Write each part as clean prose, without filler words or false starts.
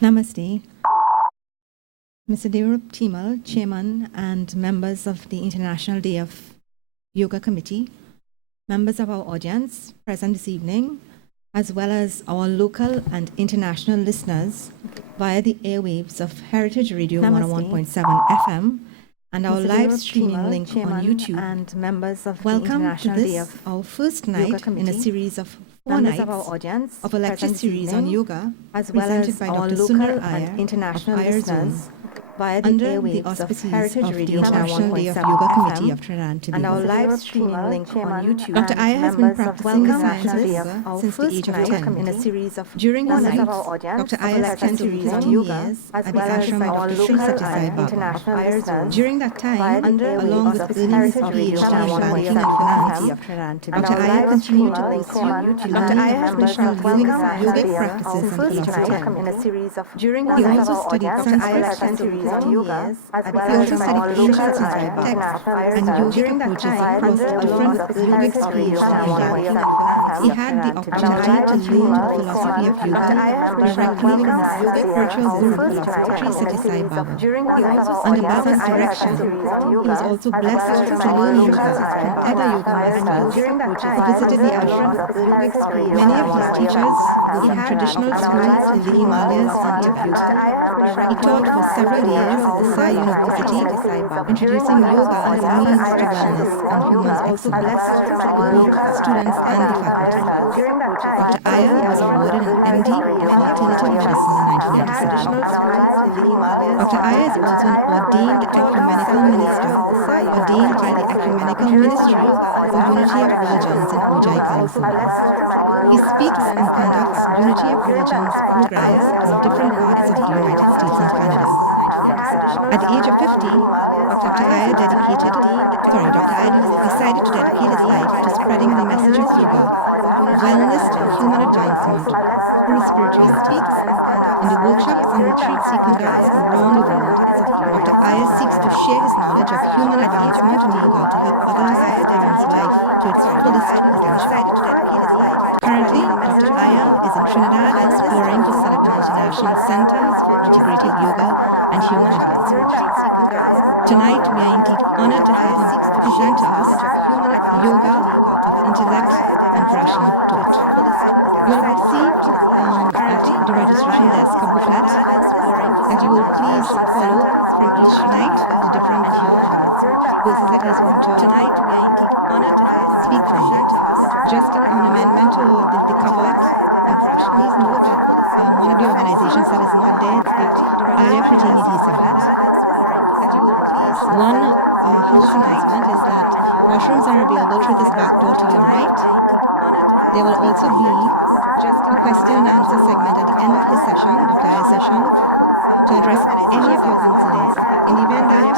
Namaste. Mr. Devarup Timal, Chairman and members of the International Day of Yoga Committee, members of our audience present this evening, as well as our local and international listeners via the airwaves of Heritage Radio 101.7 FM and our live streaming link on YouTube. And members of Welcome the to International Day this, of our first night in a series of four members nights of our audience of a lecture present series evening, on yoga, as well presented as by our Dr. local Sundar and Iyer international of Iyer listeners Zone, via the under the airwaves of auspices Heritage of the Radio International Day of 101.7 Yoga FM Committee of Trinidad and and our Tobago. live streaming link on YouTube. Dr. and Iyer has been members of practicing the Welcome science of to yoga our since the first age of night 10. in a series of During his members of nights, our audience Dr. of a Iyer lecture spent series 15 on yoga, years as at the well as ashram of our Dr. Sri local Satya Sai and Baba. international listeners During that via time, the airwaves along with of earnings Heritage of Radio PhD in 101.7 banking and finance, FM of Trinidad and Dr. Tobago. Iyer continued to Link pursue on YouTube. Dr. Iyer has been pursuing yogic Our practices and first philosophy. night in a series of During members he of also our studied audience, Sanskrit Dr. for series 15 on yoga, years. as He well also as studied our Sri local Satya Sai and Baba international and listeners. yogic approaches across Under different the yogic auspices of schools Radio in India. 101.7 He had the opportunity to learn the philosophy of yoga directly from his spiritual guru philosopher, Sri Satya Sai Baba. Under Baba's direction, he was also blessed to learn yoga from other yoga masters who visited the ashram. Many of his teachers were from traditional schools in the Himalayas and Tibet. He taught for several years at the Sai University, introducing yoga as a means to wellness and human excellence to both students and the faculty. Dr. Iyer was awarded an MD in alternative medicine in 1996. Dr. Iyer is also an ordained ecumenical minister, ordained by the Ecumenical Ministry for Unity of Religions in Ojai, California. He speaks and conducts Unity of Religions programs in different parts of the United States and Canada. At the age of 50, Dr. Iyer decided to dedicate his life to spreading the message of yoga, wellness and human advancement through spirituality. In the workshops and retreats he conducts around the world, Dr. Iyer seeks to share his knowledge of human advancement in yoga to help others experience life to its fullest potential. Currently, Dr. Iyer is in Trinidad exploring to set up an international centers for integrative yoga and human advancement. Tonight, we are indeed honored to have him present to us yoga of intellect and rational thought. You will have received at the registration desk a booklet that you will please follow from each night the different verses that he's going to tonight. We are indeed honored to have him speak from. Just an amendment to the cover. Please note that one of the organizations that is not there, the earlier fraternity servants. One house announcement is that washrooms are available through this back door to your right. There will also be just a question and answer segment at the end of his session, Dr. Iyer's session, to address any of your concerns. In the event that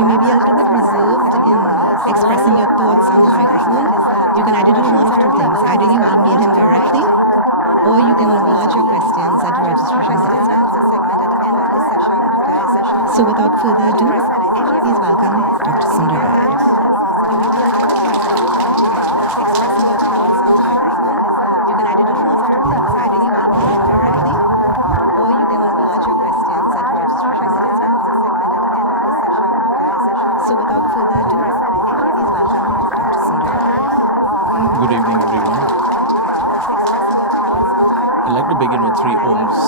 you may be a little bit reserved in expressing your thoughts on the microphone, you can either do one of two things. Either you email him directly, or you can lodge your questions at the registration desk. So without further ado, please welcome Dr. Sundar Iyer. You may be a little bit reserved in expressing your thoughts on the microphone. You can either do one of two things. Either you email him directly, or you can lodge your questions at the registration desk. So without further ado, please welcome Dr. Sundar Iyer. Good evening, everyone. I'd like to begin with 3 ohms.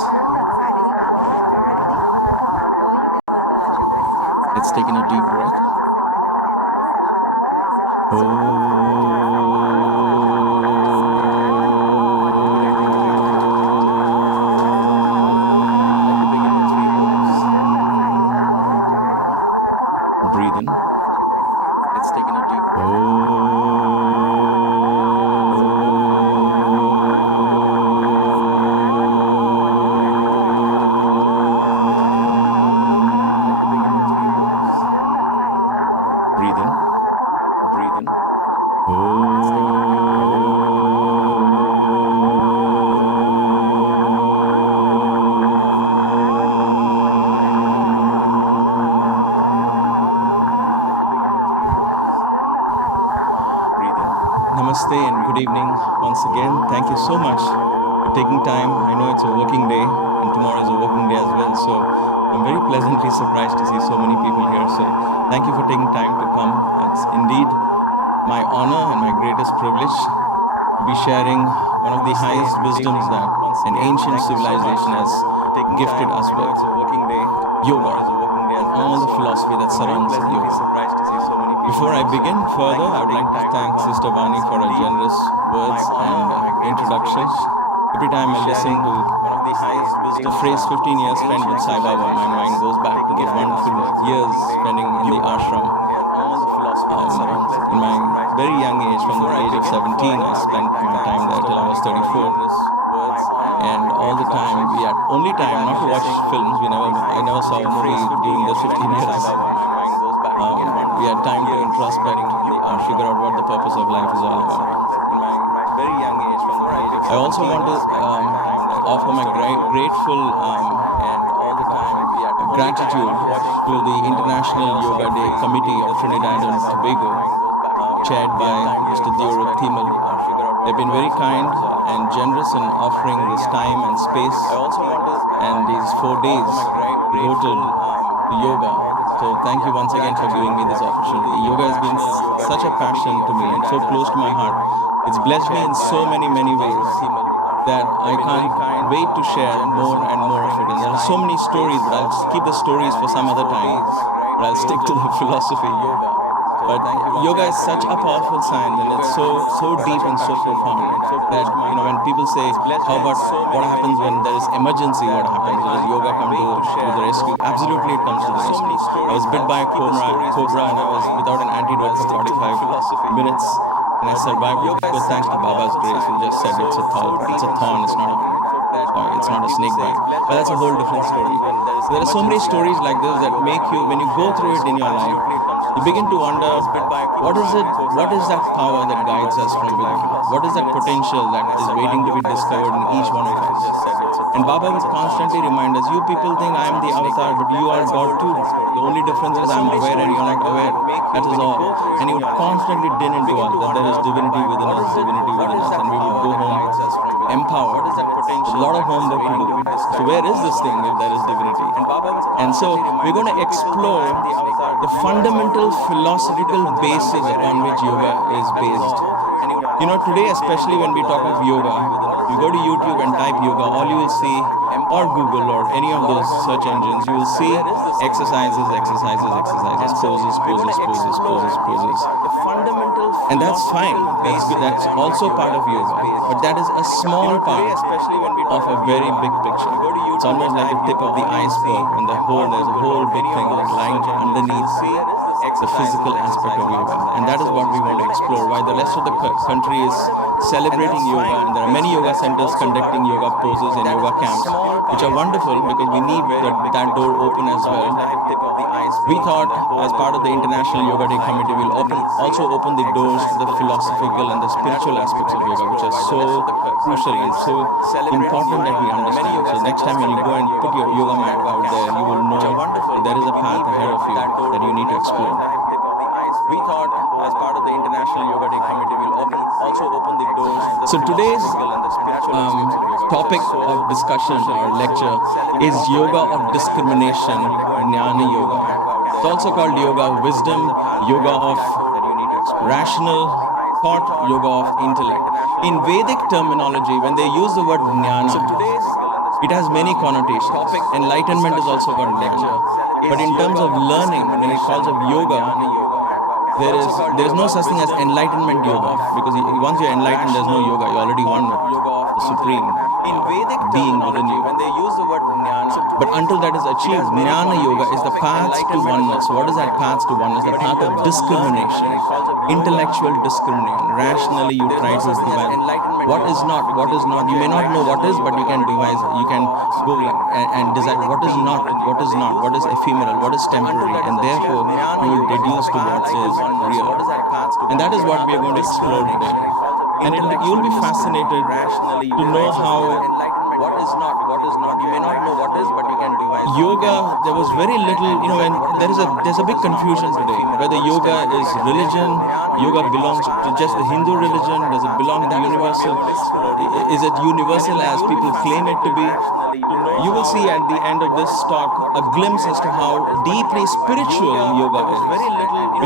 Let's take in a deep breath. Breathe in. Let's take in a deep breathe in. Breathe in. Let's take in a Namaste and good evening once again. Thank you so much for taking time. I know it's a working day and tomorrow is a working day as well. So I'm very pleasantly surprised to see so many people here. So thank you for taking time to come. It's indeed my honor and my greatest privilege to be sharing one of the highest wisdoms that an ancient civilization has gifted us with, yoga, and all the philosophy that surrounds yoga. Before I begin further, I would like to thank Sister Vani for her generous words and introduction. Every time I listen to the phrase 15 years spent with Sai Baba, my mind goes back to those wonderful years spending in the ashram. In my very young age, from the age of 17, I spent my time there till I was 34. And all the time, we had only time not to watch films. I never saw a movie during those 15 years. We had time to introspect and figure out what the purpose of life is all about. I also want to offer my grateful gratitude to the International Yoga Day Committee of Trinidad and Tobago, chaired by Mr. Dioro Thimal. They've been very kind and generous in offering this time and space and these 4 days devoted to yoga. So thank you once again for giving me this opportunity. Yoga has been such a passion to me and so close to my heart. It's blessed me in so many ways that I can't wait to share more and more of it. And there are so many stories, but I'll keep the stories for some other time. But I'll stick to the philosophy. But yoga is such a powerful science, and it's so deep and so profound that when people say, "How about what happens when there is emergency? What happens? Does yoga come to the rescue?" Absolutely, it comes to the rescue. I was bit by a cobra, and I was without an antidote for 45 minutes. And I survived it because thanks to Baba's grace. He just said it's a thorn. It's not a snake bite. But that's a whole different story. So there are so many stories like this that make you, when you go through it in your life, you begin to wonder, what is it? What is that power that guides us from within? What is that potential that is waiting to be discovered in each one of us? And Baba would constantly remind us, you people think I am the avatar, but you are God too. The only difference is I am aware and you are not aware. That is all. And he would constantly din into us that there is divinity within us, and we would go home empowered. A lot of homework to do. So where is this thing if there is divinity? And so we're going to explore the fundamental philosophical basis upon which yoga is based. Today, especially when we talk of yoga, you go to YouTube and type yoga, all you will see, or Google or any of those search engines, you will see exercises, poses. And that's fine. That's good. That's also part of yoga. But that is a small part of a very big picture. It's almost like the tip of the iceberg, and there's a whole big thing lying underneath the physical aspect of yoga. And that is what we want to explore. While the rest of the country is celebrating yoga, and there are many yoga centers conducting yoga poses and yoga camps, which are wonderful because we need that door open as well. We thought, as part of the International Yoga Day Committee, we'll also open the doors to the philosophical and the spiritual aspects of yoga, which are so crucial and so important that we understand. So next time when you go and put your yoga mat out there, you will know that there is a path ahead of you that you need to explore. We thought, as part of the International Yoga Day Committee, we'll also open the doors. So today's topic of discussion or lecture is yoga of discrimination, Jnana Yoga. It's also called yoga of wisdom, yoga of rational thought, yoga of intellect. In Vedic terminology, when they use the word Jnana, it has many connotations. Enlightenment is also called Jnana. But in terms of learning, when it calls of yoga, there is no such thing as enlightenment yoga, because once you're enlightened, there's no yoga. You already won with the supreme being within you. When they use the word Jnana, but until that is achieved, Jnana yoga is the path to oneness. So what is that path to oneness? The path of discrimination, intellectual discrimination. Rationally, you try to devise what is not. You may not know what is, but you can devise. You can go and decide what is not, what is ephemeral, what is temporary, and therefore you will deduce to what is real. And that is what we are going to explore today. And you will be fascinated to know how what is not. You may not know what is, but you can devise. Yoga, there was very little, when there's a big confusion today whether yoga is religion, yoga belongs to just the Hindu religion, does it belong to universal? Is it universal as people claim it to be? You will see at the end of this talk a glimpse as to how deeply spiritual yoga is,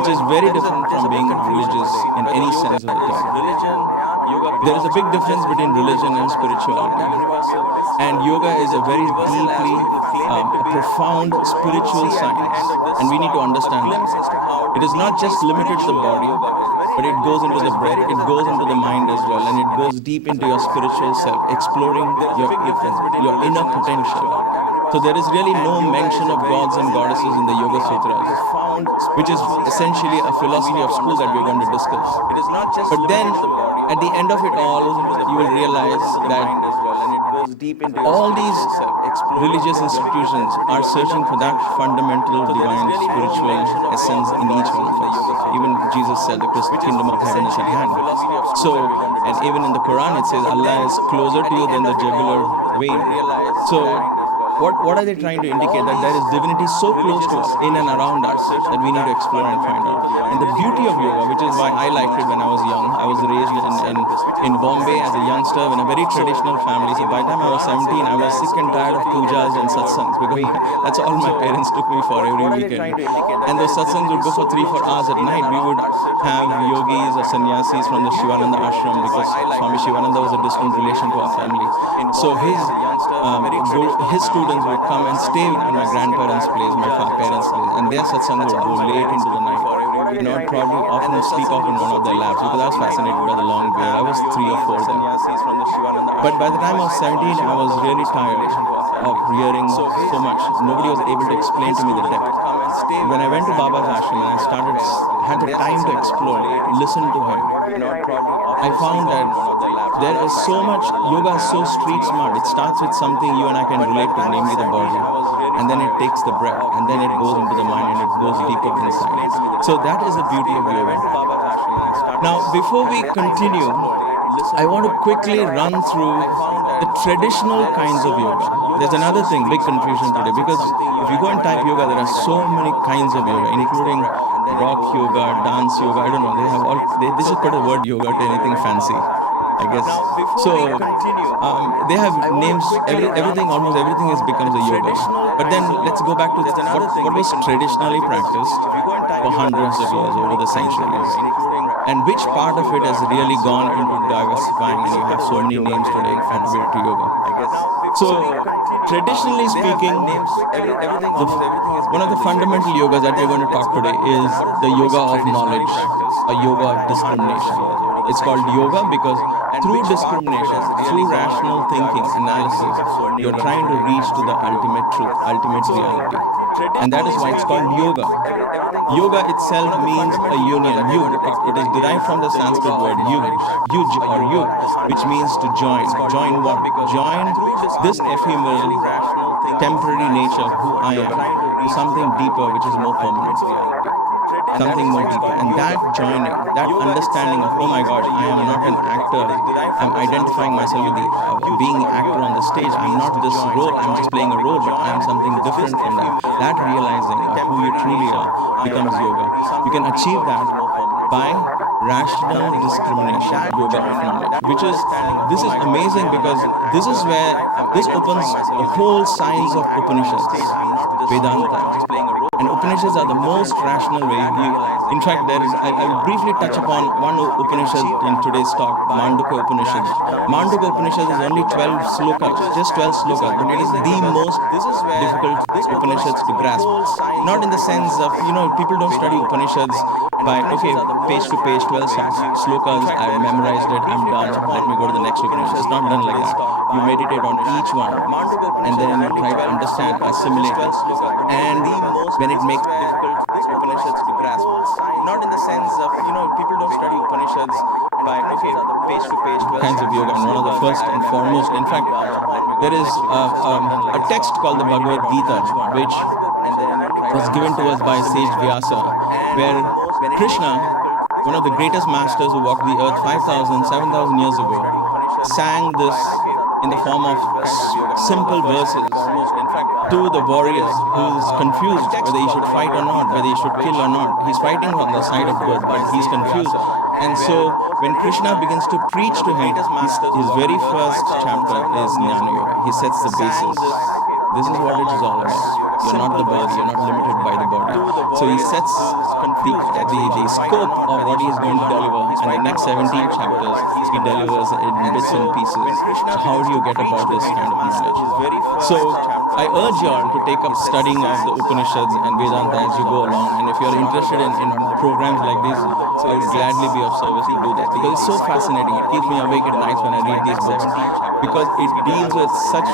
which is very different from being religious in any sense of the term. There is a big difference between religion and spirituality. And yoga is a very deeply, a profound spiritual science. And we need to understand that. It is not just limited to the body, but it goes into the breath, it goes into the mind as well, and it goes deep into your spiritual self, exploring your inner potential. So there is really no mention of gods and goddesses in the Yoga Sutras, which is essentially a philosophy of school that we're going to discuss. But then, at the end of it all, you will realize that all these religious institutions are searching for that fundamental divine spiritual essence in each one of us. Even Jesus said the kingdom of heaven is at hand. So, and even in the Quran it says Allah is closer to you than the jugular vein. So, what are they trying to indicate? That there is divinity so close to us, in and around us, that we need to explore and find out. And the beauty of yoga, which is why I liked it when I was young, I was raised in Bombay as a youngster in a very traditional family. So by the time I was 17, I was sick and tired of pujas and satsangs, because that's all my parents took me for every weekend. And those satsangs would go for 3-4 hours at night. We would have yogis or sannyasis from the Shivananda ashram, because Swami Shivananda was a distant relation to our family. So his students would come and stay in my grandparents' place, my parents' place, and their satsang would go late into the night. And I would probably often sleep off in one of their laps, because I was fascinated by the long beard. I was 3 or 4 then. But by the time I was 17, I was really tired of hearing so much. Nobody was able to explain to me the depth. When I went to Baba's ashram and I had the time to explore, listen to him, I found that there is so much, yoga is so street smart. It starts with something you and I can relate to, namely the body. And then it takes the breath, and then it goes into the mind, and it goes deeper inside. So that is the beauty of yoga. Now, before we continue, I want to quickly run through the traditional kinds of yoga. There's another thing, big confusion today, because if you go and type yoga, there are so many kinds of yoga, including rock yoga, dance yoga, I don't know, they just put a word yoga to anything fancy, I guess. So they have names, almost everything becomes a yoga. But then let's go back to what was traditionally practiced for hundreds of years, over the centuries. And which part of it has really gone into diversifying, and you have so many names today attributed to yoga. So, traditionally speaking, one of the fundamental yogas that we're going to talk today is the yoga of knowledge, a yoga of discrimination. It's called yoga because through discrimination, through rational thinking, analysis, you're trying to reach to the ultimate truth, ultimate reality. And that is why it's called yoga. Yoga itself means a union, yug. It is derived from the Sanskrit word yuj or yug, which means to join. Join what? Join this ephemeral, temporary nature of who I am to something deeper, which is more permanent. Something more deeper. And that joining, that understanding of, oh my God, I am not an actor. I'm identifying myself with being an actor on the stage. I'm not this role. I'm just playing a role, but I'm something different from that. That realizing of who you truly are becomes yoga. You can achieve that by rational discrimination, yoga of knowledge, this is amazing, because this is where this opens the whole science of Upanishads, Vedanta. And Upanishads are the most rational way. In fact, I will briefly touch upon one Upanishad in today's talk, Mandukya Upanishad. Mandukya Upanishad is only 12 slokas, just 12 slokas, but it is the most difficult Upanishads to grasp. Not in the sense of, people don't study Upanishads by, page to page, 12 slokas, I've memorized it, I'm done, let me go to the next Upanishad. It's not done like that. You meditate on each one, and then you try to understand, assimilate it. And when it makes difficult Upanishads to grasp, not in the sense of, people don't study Upanishads by, page to page, 12 kinds of yoga. And one of the first and foremost, in fact, there is a text called the Bhagavad Gita, which was given to us by sage Vyasa, where Krishna, one of the greatest masters who walked the earth 5,000, 7,000 years ago, sang this in the form of simple verses to the warrior who is confused whether he should fight or not, whether he should kill or not. He's fighting on the side of good, but he's confused. And so when Krishna begins to preach to him, his very first chapter is Jnana Yoga. He sets the basis. This is what it is all about. You're not the body, you're not limited by the body. So he sets the scope of what he is going to deliver, and the next 17 chapters he delivers in bits and pieces. So how do you get about this kind of knowledge? So I urge you all to take up studying of the Upanishads and Vedanta as you go along, and if you're interested in programs like these, I would gladly be of service to do this, because it's so fascinating. It keeps me awake at nights when I read these books, because it deals with such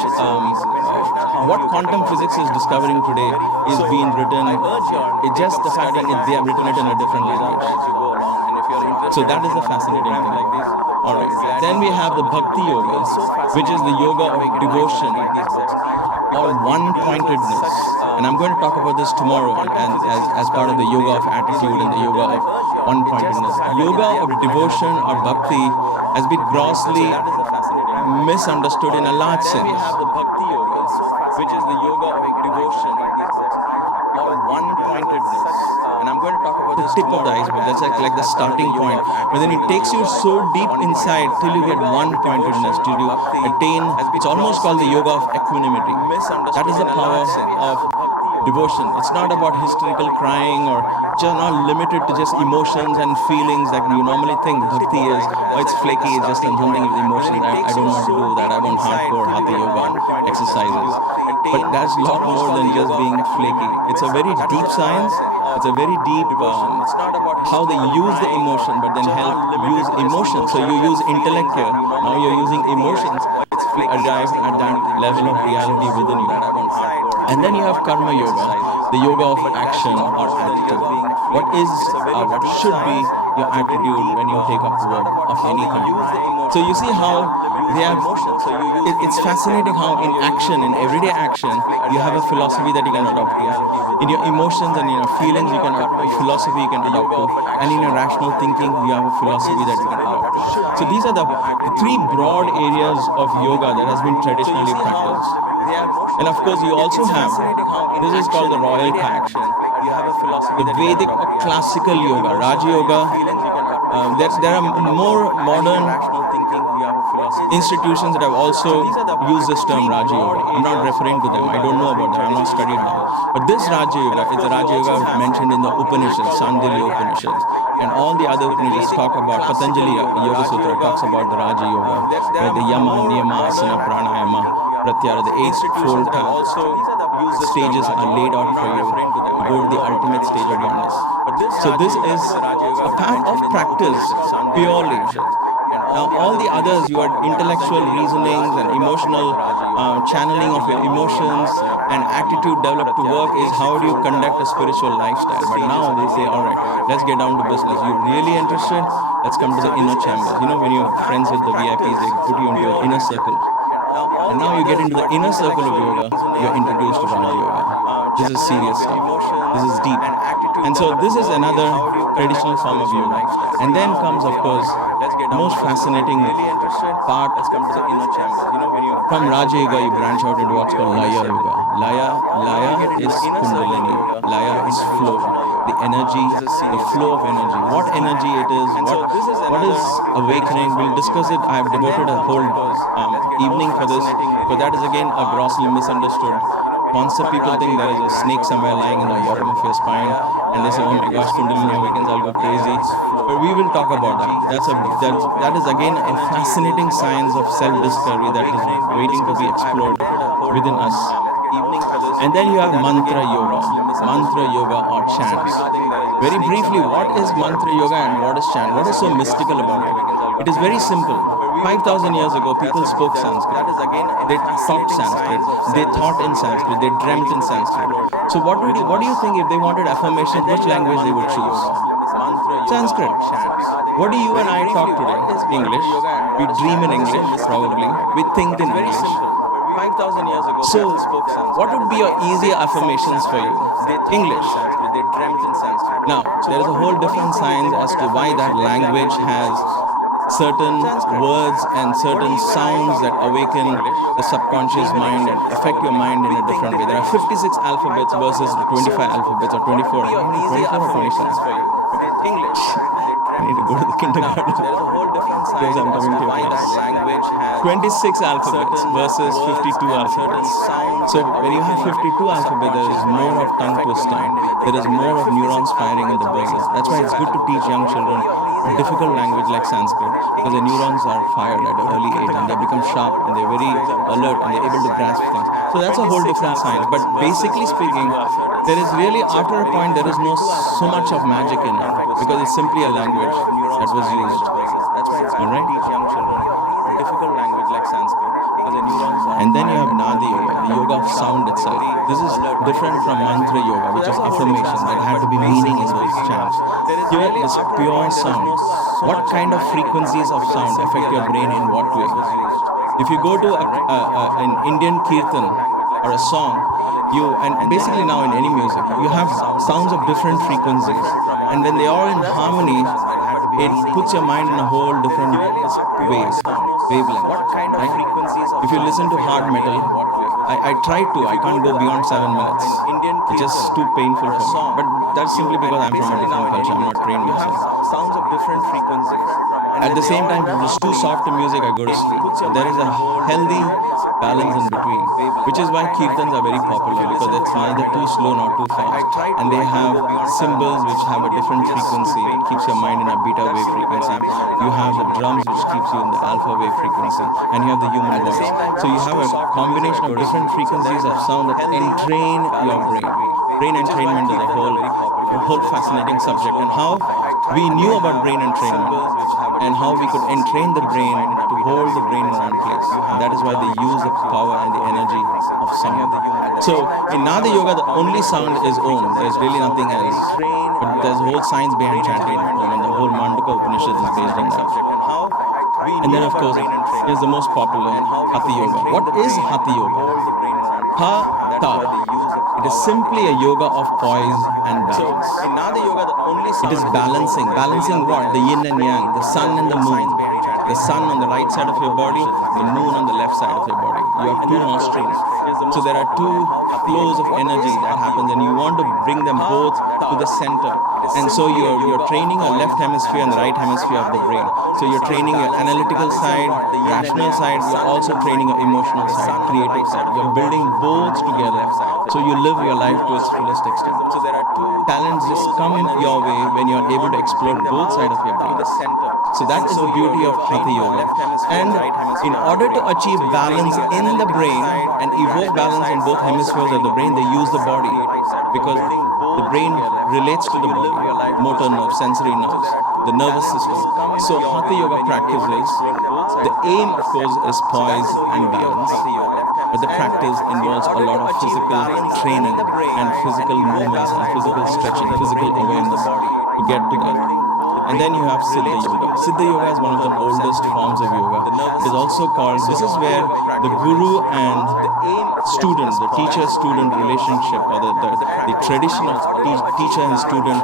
what quantum physics is discovering today is being written. It's just the fact that they have written it in a different language. So that is the fascinating thing. All right. Then we have the Bhakti Yoga, which is the yoga of devotion or one-pointedness. And I'm going to talk about this tomorrow and as part of the yoga of attitude and the yoga of one-pointedness. Yoga of devotion or bhakti has been grossly misunderstood in a large sense. We have the Bhakti Yoga, which is the yoga of devotion or one-pointedness. And I'm going to talk about the tip of the iceberg. That's like the starting point. But then it takes you so deep inside till you get one-pointedness, till you attain. It's almost called the yoga of equanimity. That is the power of devotion. It's not about hysterical crying or just not limited to just emotions and feelings that you normally think bhakti is. Oh, it's flaky, it's just something with emotions. I don't want to do that. I want hardcore hatha yoga exercises. But that's a lot more than just being flaky. It's a very deep science. It's a very deep how they use the emotion, but then help use emotion. So you use intellect here. Now you're using emotions to arrive at that level of reality within you. And then you have karma yoga, the yoga of action or attitude. What should be your attitude when you take up work of any kind? So you see how they have. It's fascinating how in action, in everyday action, you have a philosophy that you can adopt to. In your emotions and in your feelings, you can adopt a philosophy you can adopt to. And in your rational thinking, you have a philosophy that you can adopt to. So these are the three broad areas of yoga that has been traditionally practiced. And of course, you also have, this is called the royal path, the Vedic or classical yoga, Raja Yoga. There are more modern institutions that have also used this term Raja Yoga. I'm not referring to them. I don't know about them. I'm not studied them. But this Raja Yoga is the Raja Yoga mentioned in the Upanishads, Sandilya Upanishads. And all the other Upanishads talk about, Patanjali Yoga Sutra talks about the Raja Yoga, where the Yama, Niyama, Asana, Pranayama, Pratyahara, the eightfold stages are laid out for you to go to the ultimate stage of oneness. So this is a path of practice purely. Now all the others, your intellectual reasonings and emotional channeling of your emotions and attitude developed to work is how do you conduct a spiritual lifestyle. But now they say, all right, let's get down to business. You're really interested? Let's come to the inner chambers. You know, when you're friends with the VIPs, they put you into an inner circle. And now you get into the inner circle of yoga, you're introduced to Raja Yoga. This is serious stuff. This is deep. And so this is another traditional form of yoga. And then comes, of course, the most fascinating part. From Raja Yoga, you branch out into what's called Laya Yoga. Laya is Kundalini. Laya is flow. The energy, the flow of energy. What energy it is, what is awakening. We'll discuss it. I have devoted a whole evening for this, but that is again a grossly misunderstood concept. People think there is a snake somewhere lying in the bottom of your spine, and they say, "Oh my gosh, Kundalini awakens, I'll go crazy." But we will talk about that. That is again a fascinating science of self-discovery that is waiting to be explored within us. And then you have mantra yoga or chants. Very briefly, what is mantra yoga and what is chant? What is so mystical about it? It is very simple. 5,000 years ago, people spoke Sanskrit. They talked Sanskrit. They thought in Sanskrit. They dreamt in Sanskrit. So what do you think if they wanted affirmation, which language they would choose? Sanskrit. What do you and I talk today? English. We dream in English, probably. We think in English. 5,000 years ago, so what would be your easier affirmations for you? English. They dreamt in Sanskrit. Now, there is a whole different science as to why that language has certain words and certain sounds that awaken the subconscious mind and affect your mind in a different way. There are 56 alphabets versus the 25 alphabets or 24. 24 or 26? English. I need to go to the kindergarten. There is a whole different science I'm coming to why that language has 26 alphabets versus 52 alphabets. So when you have 52 alphabets, there is more of tongue twisting. There is more of neurons firing in the brain. That's why it's good to teach young children a difficult language like Sanskrit, because the neurons are fired at an early age and they become sharp and they're very alert and they're able to grasp things. So that's a whole different science. But basically speaking, there is really, after a point, there is no so much of magic in it, because it's simply a language that was used. That's why it's good to teach young children a difficult language like Sanskrit, because the neurons are. And then you have Nadi Yoga, the yoga of sound itself. This is different from mantra yoga, which is affirmation that had to be meaning in those chants. Here is pure sound. What kind of frequencies of sound affect your brain in what way? If you go to an Indian kirtan or a song, and basically now in any music, you have sounds of different frequencies, and when they are in harmony, it puts your mind in a whole different wavelength. What kind of frequencies? If you listen to hard metal, I try to. I can't go beyond 7 minutes. It's just too painful for me. But that's simply because I'm from a different culture. I'm not trained myself. Sounds of different frequencies. At the same time, if it's too soft to music, I go to sleep. There is a healthy balance in between, which is why kirtans are very popular, because it's neither too slow nor too fast. And they have symbols which have a different frequency. It keeps your mind in a beta wave frequency. You have the drums which keeps you in the alpha wave frequency. And you have the human voice. So you have a combination of different frequencies of sound that entrain your brain. Brain entrainment is a whole fascinating subject, and how we knew about brain entrainment and how we could entrain the brain to hold the brain in one place. And that is why they use the power and the energy of sound. So in Nada Yoga, the only sound is Om. There's really nothing else. But there's a whole science behind chanting Om, and the whole Mandukya Upanishad is based on that. And then of course, is the most popular, Hatha Yoga. What is Hatha Yoga? Hatha. It is simply a yoga of poise and balance. In Nada Yoga, the only sound it is balancing. Balancing what? The yin and yang, the sun and the moon. The sun on the right side of your body, the moon on the left side of your body. You have two nostrils. So there are two flows of energy that happens, and you want to bring them both to the center. And so you're training your left hemisphere and the right hemisphere of the brain. So you're training your analytical side, the rational side. You're also training your emotional side, creative side. You're building both together. So you live your life to its fullest extent. So there are two talents just come your way when you're able to explore both sides of your brain. So that is the beauty of Hatha Yoga. And in order to achieve balance in the brain and evoke balance in both hemispheres of the brain, they use the body, because the brain relates to the body, motor nerves, sensory nerves, the nervous system. So Hatha Yoga practices, the aim of course is poise and balance, but the practice involves a lot of physical training and physical movements and physical stretching, physical awareness to get to that. And then you have Siddha Yoga. Siddha Yoga is one of the oldest forms of yoga. It is also called, this is where the guru and student, the teacher-student relationship, or the tradition of teacher and student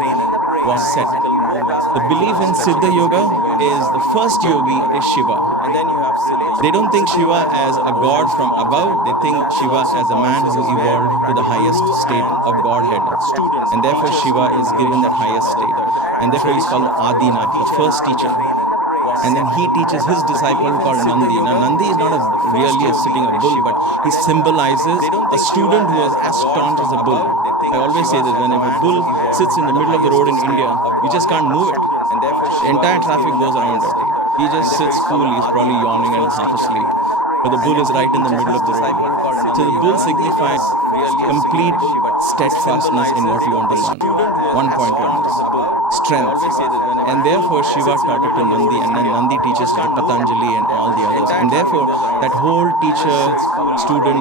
was set. The belief in Siddha Yoga is the first yogi is Shiva. And then you have Siddha. They don't think Shiva as a god from above. They think Shiva as a man who evolved to the highest state of godhead. And therefore Shiva is given that highest state. And therefore he's called Adinath, the first teacher. And then he teaches his disciple called Nandi. Now Nandi is not really sitting a bull, but he symbolizes a student who is as staunch as a bull. I always say this, when if a bull sits in the middle of the road in India, you just can't move it. And therefore the entire traffic goes around it. He just sits cool, he's probably yawning and half asleep. But the bull is right in the middle of the road. So the bull signifies complete steadfastness in what you want to learn. One point strength. And therefore Shiva taught it to Nandi, and then Nandi teaches it to Patanjali and all the others. And therefore that whole teacher-student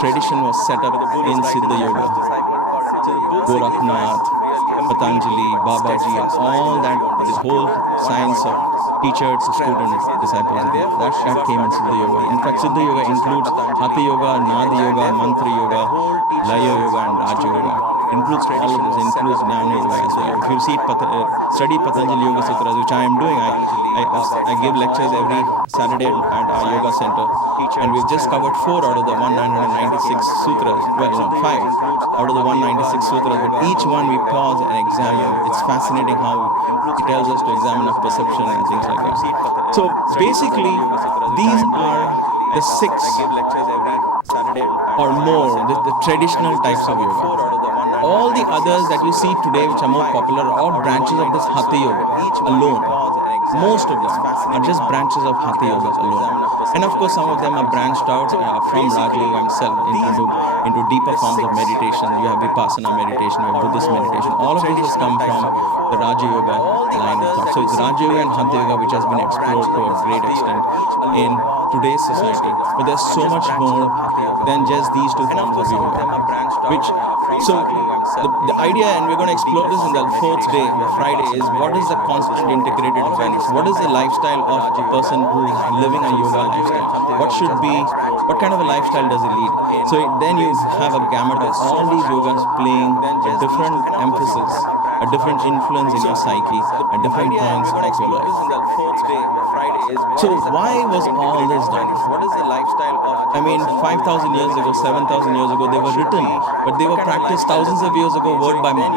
tradition was set up in Siddha Yoga. Gorakhnath, Patanjali, Babaji, all that, this whole science of teacher to student, disciples, that came in Siddha Yoga. In fact, Siddha Yoga includes Hatha Yoga, Nada Yoga, Mantra Yoga, Laya Yoga and Raja Yoga. Includes all of this, includes Jnana Yoga as well. If you study Patanjali Yoga Sutras, which I am doing, I I give lectures every Saturday at our yoga center, and we've just covered 4 out of the 196 sutras. Well, no, 5 out of the 196 sutras, but each one we pause and examine. It's fascinating how it tells us to examine our perception and things like that. So basically, these are the 6 or more, the traditional types of yoga. All the others that you see today, which are more popular, are all branches of this Hatha Yoga alone. Most of them are just branches of Hatha Yoga alone. And of course, some of them are branched out from Raja Yoga himself into deeper forms of meditation. You have Vipassana meditation, you have Buddhist meditation. All of this has come from the Raja Yoga line of thought. So it's Raja Yoga and Hatha Yoga which has been explored to a great extent in today's society. But there's so much more than just these 2 forms of yoga. The idea, and we're going to explore this in the 4th day, Friday, is what is the constant integrated awareness? What is the lifestyle of a person who is living a yoga lifestyle? What kind of a lifestyle does he lead? So then you have a gamut of all these yogas playing a different emphasis, a different influence in your psyche at different points of your life. So why was all this done? What is the lifestyle of? 5,000 years ago, 7,000 years ago, they were written, but they were practiced thousands of years ago, word by mouth.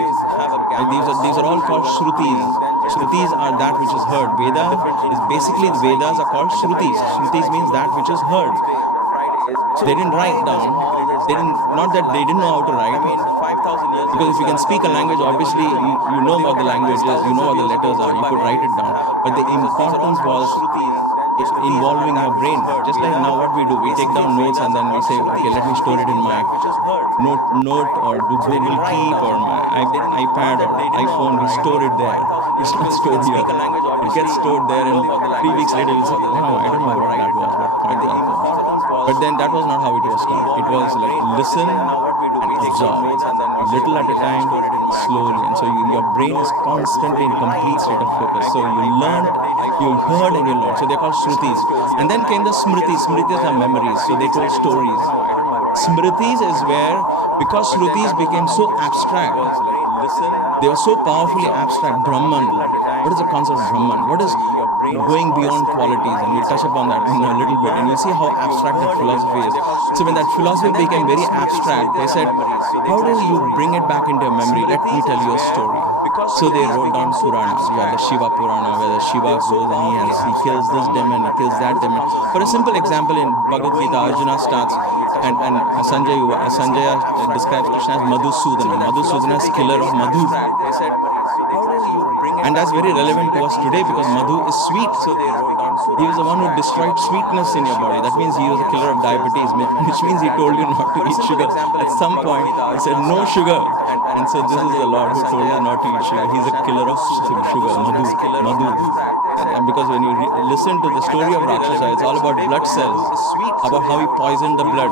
These are all called shrutis. Shrutis are that which is heard. Veda is basically, Vedas are called shrutis. Shrutis means that which is heard. They didn't write down. Not that they didn't know how to write. Because if you can speak a language, obviously you know what the language is, you know what the letters are, you could write it down. But the importance was involving your brain. Just like now what we do, we take down notes and then we say, okay, let me store it in my note or do Google Keep or my iPad or iPhone, we store it there. It's not stored here. It gets stored there and 3 weeks later you'll say, wow, I don't know what that was, what point that was. But then that was not how it was done. It was like listen and absorb, little at a time, slowly. And so your brain is constantly in complete state of focus. So you learned, you heard and you learned. So they're called shrutis. And then came the smritis. Smritis are memories. So they told stories. Smritis is where, because shrutis became so abstract, they were so powerfully abstract. Brahman. What is the concept of Brahman? What is going beyond qualities? And we'll touch upon that in a little bit. And you see how abstract that philosophy is. So when that philosophy became very abstract, they said, how do you bring it back into a memory? Let me tell you a story. So they wrote down Puranas. You have the Shiva Purana, where the Shiva goes and he kills this demon, he kills that demon. For a simple example, in Bhagavad Gita, Arjuna starts, and Sanjaya describes Krishna as Madhusudana. Madhusudana is killer of Madhu. And that's very relevant to us today because Madhu is sweet. He was the one who destroyed sweetness in your body. That means he was a killer of diabetes, which means he told you not to eat sugar. At some point, he said, no sugar. And so this is the Lord who told you not to eat sugar. He's a killer of sugar, Madhu. And because when you listen to the story of Rakshasa, it's all about blood cells, about how he poisoned the blood.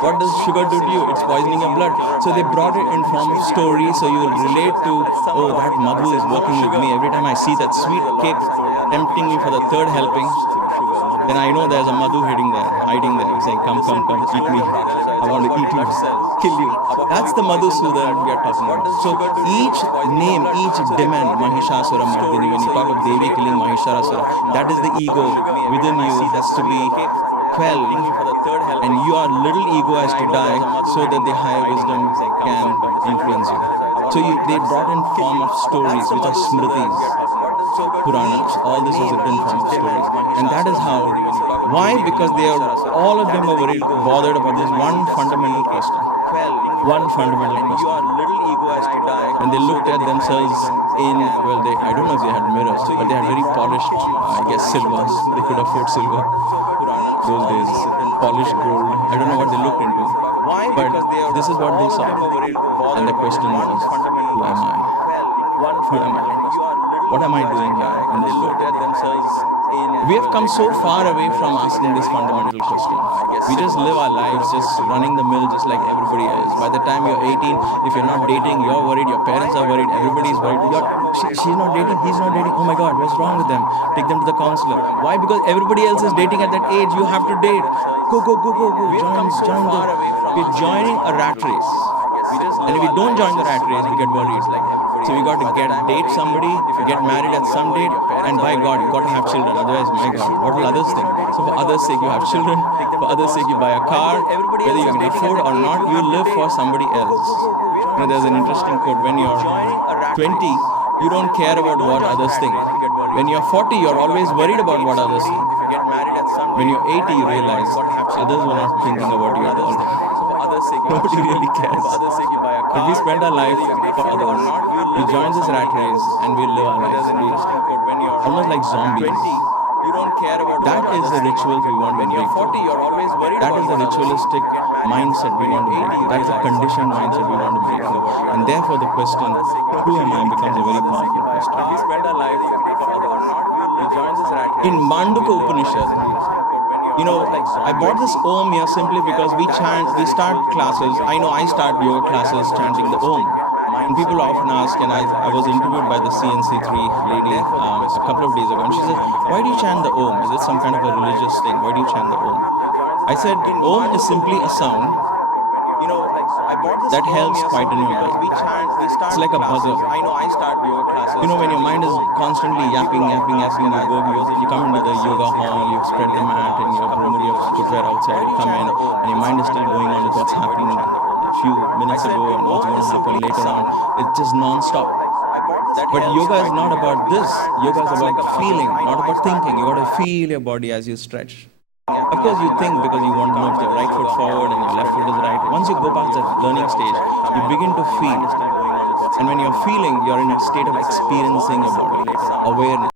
What does sugar do to you? It's poisoning your blood. So they brought it in form of story, so you will relate to, oh, that Madhu is working with me. Every time I see that sweet cake tempting me for the 3rd helping, then I know there's a Madhu hiding there, saying, come, eat me. I want to eat you, kill you. That's the Madhusudan we are talking about. So each name, each demon, Mahishasura Mardini, when you talk of Devi killing Mahishasura, that is the ego within you has to be quelled, and your little ego has to die so that the higher wisdom can influence you. So they brought in form of stories, which are smritis, Puranas. All this is written in form of stories. And that is how. Why? Because all of them are very bothered about this one fundamental question. One fundamental question. When they looked at themselves I don't know if they had mirrors, but they had very polished, silvers. They could afford silver those days. Polished gold. I don't know what they looked into. But this is what they saw. And the question was, who am I? Who am I? What am I doing here in this world? We have come so far away from asking this fundamental question. We just live our lives just running the mill just like everybody else. By the time you're 18, if you're not dating, you're worried, your parents are worried, everybody's worried. She's not dating, he's not dating. Oh my God, what's wrong with them? Take them to the counselor. Why? Because everybody else is dating at that age. You have to date. Go. We're joining a rat race. And if we don't join the rat race, we get worried. So you got to date somebody, get married at some date, and by God, you got to have children. Otherwise, my God, what will others think? So for others' sake, you have children. For others' sake, you buy a car. Whether you can afford or not, you live for somebody else. There's an interesting quote. When you're 20, you don't care about what others think. When you're 40, you're always worried about what others think. When you're 80, you realize others were not thinking about you at all. Nobody really cares. But we spend our life for others. We join this rat race and we live our lives. Almost like zombies. That is the rituals we want to break through. That is the ritualistic mindset we want to break through. That is the conditioned mindset we want to break through. And therefore the question, who am I, becomes a very powerful question. In Manduka Upanishad, I bought this Om here simply because we start classes. I know I start yoga classes chanting the Om. And people often ask, and I was interviewed by the CNC3 lady a couple of days ago, and she said, why do you chant the Om? Is it some kind of a religious thing? Why do you chant the Om? I said, Om is simply a sound that helps quieten your mind. It's like a buzzer. When your mind is constantly yapping, you come into the yoga hall, you spread the mat and you remove your footwear outside, you come in, and your mind is still going on with what's happening a few minutes ago and what's going to happen later on. It's just non-stop. But yoga is not about this. Yoga is about feeling, not about thinking. You got to feel your body as you stretch. Of course, you think because you want to know if your right foot forward and your left foot is right. Once you go past that learning stage, you begin to feel. And when you're feeling, you're in a state of experiencing your body, awareness.